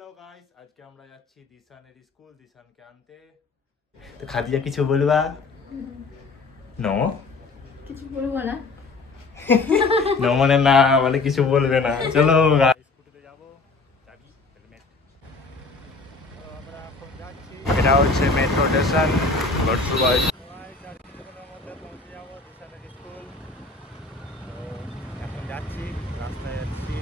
Hello guys, আজকে আমরা যাচ্ছি দিশানের স্কুল, দিশানকে আনতে। তো খাদিজা কিছু বলবা? নো কিছু বলবো না। নো মানে না, মানে কিছু বলবে না। চলো গাইস, স্কুটিতে যাব, চাবি হেলমেট। তো আমরা এখন যাচ্ছি, এটা হচ্ছে মেট্রো স্টেশন বর্ষবাই। মধ্যে পৌঁছে যাবো দিশানের স্কুল। তো এখন যাচ্ছি, রাস্তায় যাচ্ছি।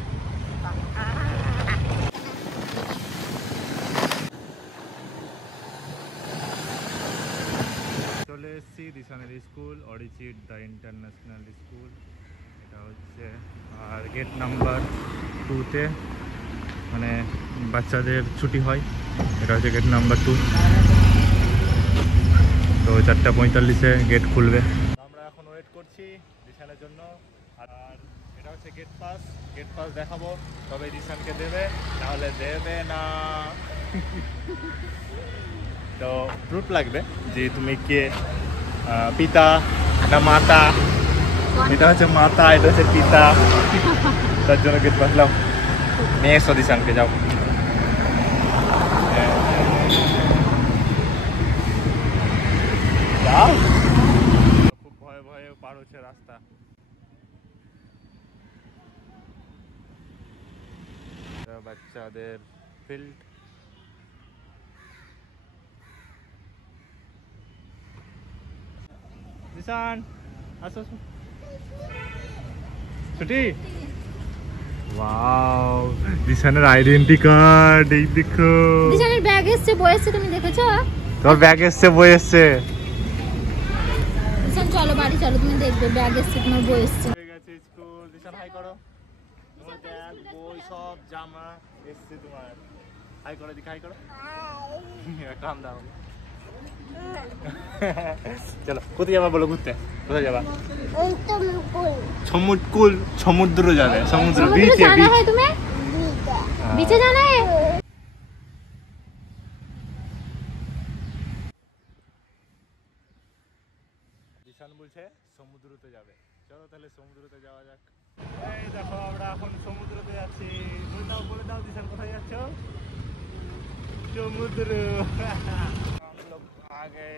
চলে এসেছি দিশানের স্কুল, অরিচিট দ্য ইন্টারন্যাশনাল স্কুল। এটা হচ্ছে আর গেট নাম্বার 2-তে, মানে বাচ্চাদের ছুটি হয়। এটা হচ্ছে গেট নাম্বার 2। তো 4:45-এ গেট খুলবে। আমরা এখন ওয়েট করছি দিশানের জন্য। আর এটা হচ্ছে গেট পাস। গেট পাস দেখাবো, তবে দিশানকে দেবে, নাহলে দেবে না। তো প্রুফ লাগবে যে তুমি কে, পিতা না মাতা। এটা হচ্ছে মাতা, এটা হচ্ছে পিতা। তার জন্য গেট পাসলাম। মেয়ে সদিশানকে যাও। যাও, খুব ভয়ে ভয়ে পার হচ্ছে রাস্তা। বাচ্চাদের ফিল্ড। দিশান আসো, ছুটি। ওয়াও, দিশানের আইডেন্টি কার্ড, এই দেখো। দিশানের ব্যাগ এসেছে, বই এসেছে, তুমি দেখেছো? তোর ব্যাগ এসছে, বই এসছে। দিশান চলো বাড়ি চলো, তুমি দেখবে ব্যাগ এসেছে, তোমার বই এসেছে। হয়ে গেছে স্কুল। দিশান হাই করো। তোমার ব্যাগ, বই, সব জামা এসছে তোমার। হাই করো, দিকে হাই করো। কাম দাও। চলো, কোথায় যাবা বলো? ঘুরতে কোথায় যাবা? সমুদ্র, সমুদ্র যাবে। সমুদ্র বিচে। জানা है तुम्हें? बीचे जाना है? দিশান বলছে সমুদ্রতে যাবে। চলো তাহলে সমুদ্রতে যাওয়া যাক। এই দেখো, আমরা এখন সমুদ্রতে যাচ্ছি। বলে দাও দিশান, কোথায় যাচ্ছ? সমুদ্র। আগে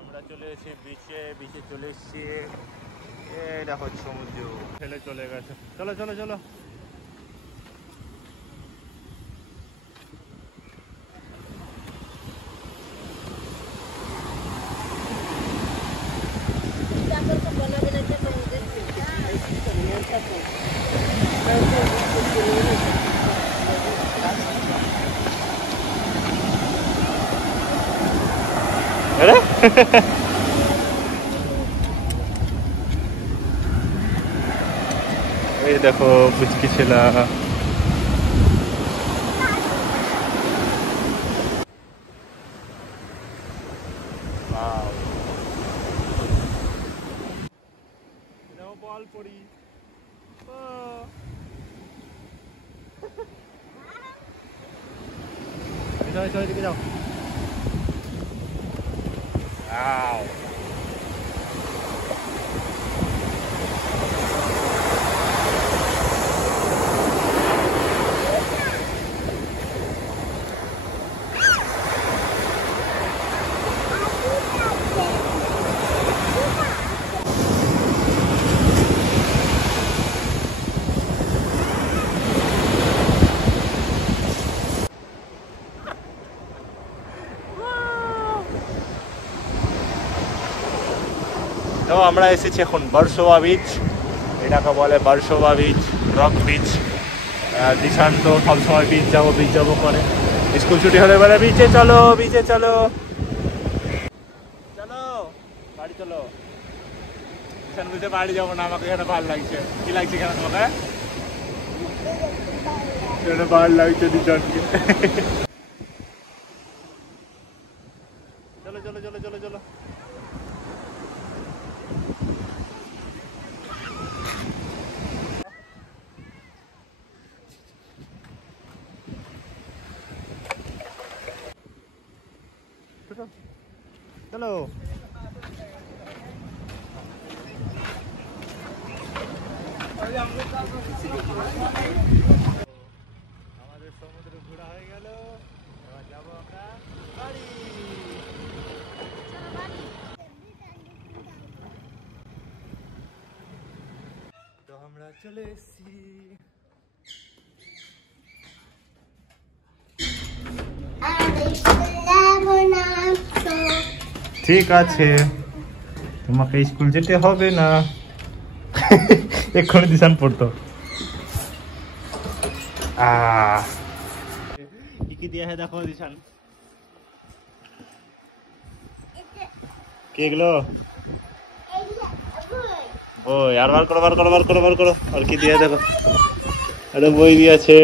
আমরা চলে এসেছি বিচে। বিচে চলে এসেছি। এই দেখো সমুদ্র, ফেলে চলে গেছে। চলো চলো চলো। এই দেখো পুচকি ছেলা। বল পড়ি। দিকে যাও। তো আমরা এসেছি এখন বার্সোয়া বিচ। এটাকে বলে বার্সোয়া বিচ, রক বিচ। দিশান তো সবসময় বিচ যাবো করে। স্কুল ছুটি হলে বলে বিচে চলো, বিচে চলো। চলো বাড়ি চলো। দিশান বলছে বাড়ি যাবো না, আমাকে এখানে ভালো লাগছে। কি লাগছে কেন তোমাকে? ভালো লাগছে দিশানকে। চলো চলো চলো চলো চলো। চলো। আমাদের সমুদ্র ঘোরা হয়ে গেল। চলে এসেছি। ঠিক আছে, তোমাকে স্কুল যেতে হবে না। এক্ষুনি দিশান পড়তো। কি দিয়া হয় দেখো দিশান। কি এগুলো? বই। আর বার করো বার করো বার করো বার করো। আর কি দিয়ে দেখো, একটা বই দিয়েছে,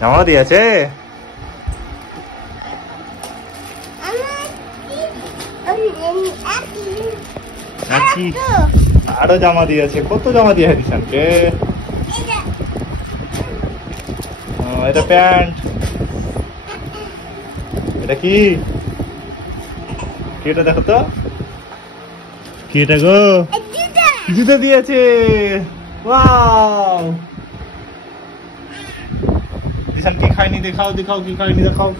জামা দিয়েছে। আরো জামা দিয়েছে। কত জামা দিয়ে দিশানকে? এটা প্যান্ট। এটা কি? এটা দেখো তো, কি এটা গো? জুতো দিয়েছে। ওয়াও, দিশান কি খায়নি? দেখাও দেখাও কি খায়নি দেখাও।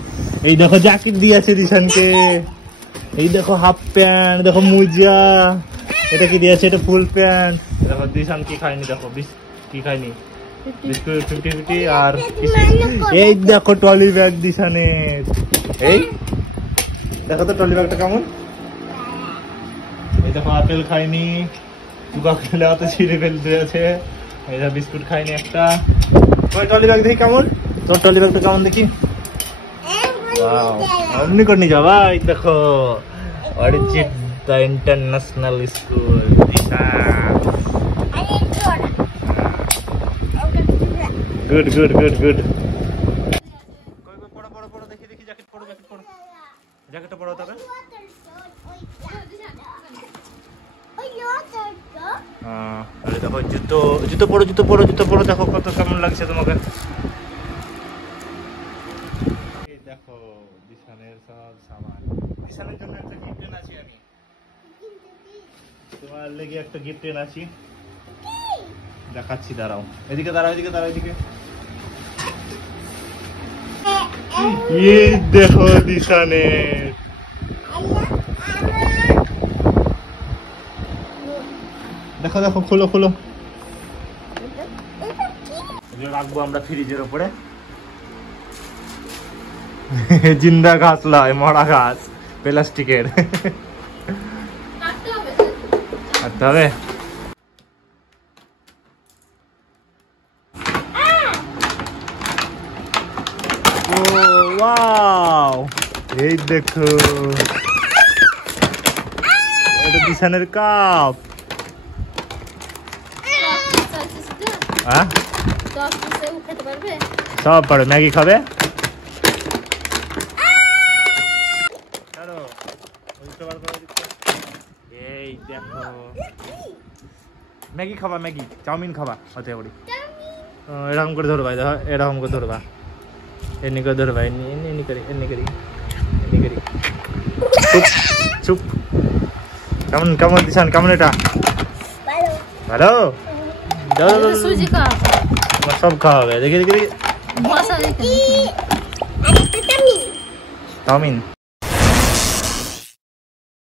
এই দেখো জ্যাকেট দিয়েছে দিশানকে। এই দেখো হাফ প্যান্ট, দেখো মোজা। এটা কি দিয়েছে? এটা ফুল প্যান্ট। দেখো দিশান কি খায়নি দেখো, কি খায়নি? বিস্কুট 50-50। আর এই দেখো ট্রলি ব্যাগ দিশানের। এই দেখো তো ট্রলি ব্যাগটা কেমন। এই দেখো আপেল খায়নি, চুকা খেলে অত ছিঁড়ে ফেলতে আছে। এই দেখো বিস্কুট খায়নি একটা। ওই ট্রলি ব্যাগ দেখি কেমন, তোর ট্রলি ব্যাগটা কেমন দেখি। অমনি করে নিয়ে যাবা। এই দেখো Arijit the international school Dishan. Good good good good. পড়ো পড়ো পড়ো, দেখি দেখি জ্যাকেট পড়ো, জ্যাকেট পড়ো, জ্যাকেটটা পড়ো তবে। দেখো জুতো, জুতো পড়ো জুতো পড়ো জুতো পড়ো। দেখো কত কেমন লাগছে তোমাকে। দেখো দিশানের সব সামান। দিশানের জন্য একটা গিফট এনেছি আমি, তোমার লেগে একটা গিফট এনেছি। দেখাচ্ছি, দাঁড়াও। এদিকে দাঁড়াও, এদিকে দাঁড়াও, এদিকে। এই দেখো দিশানের। দেখো দেখো, খোলো খোলো। রাখবো আমরা ফ্রিজের উপরে। জিন্দা ঘাস লয়, মরা ঘাস, প্লাস্টিকের। কাটতে হবে। ও ওয়াও, এই দেখো এটা দিশানের কাপ। হ্যাঁ সব পারো। ম্যাগি খাবে? এই দেখো ম্যাগি খাবা, ম্যাগি চাউমিন খাবা। হতে করি এরকম করে ধরবা, দেখো এরকম করে ধরবা, এমনি করে ধরবা, এমনি এমনি করি, এমনি করি, এমনি করি। চুপ চুপ। কেমন কেমন দিশান, কেমন এটা? ভালো। সব খাওয়া হবে। দেখি দেখি দেখি চাউমিন।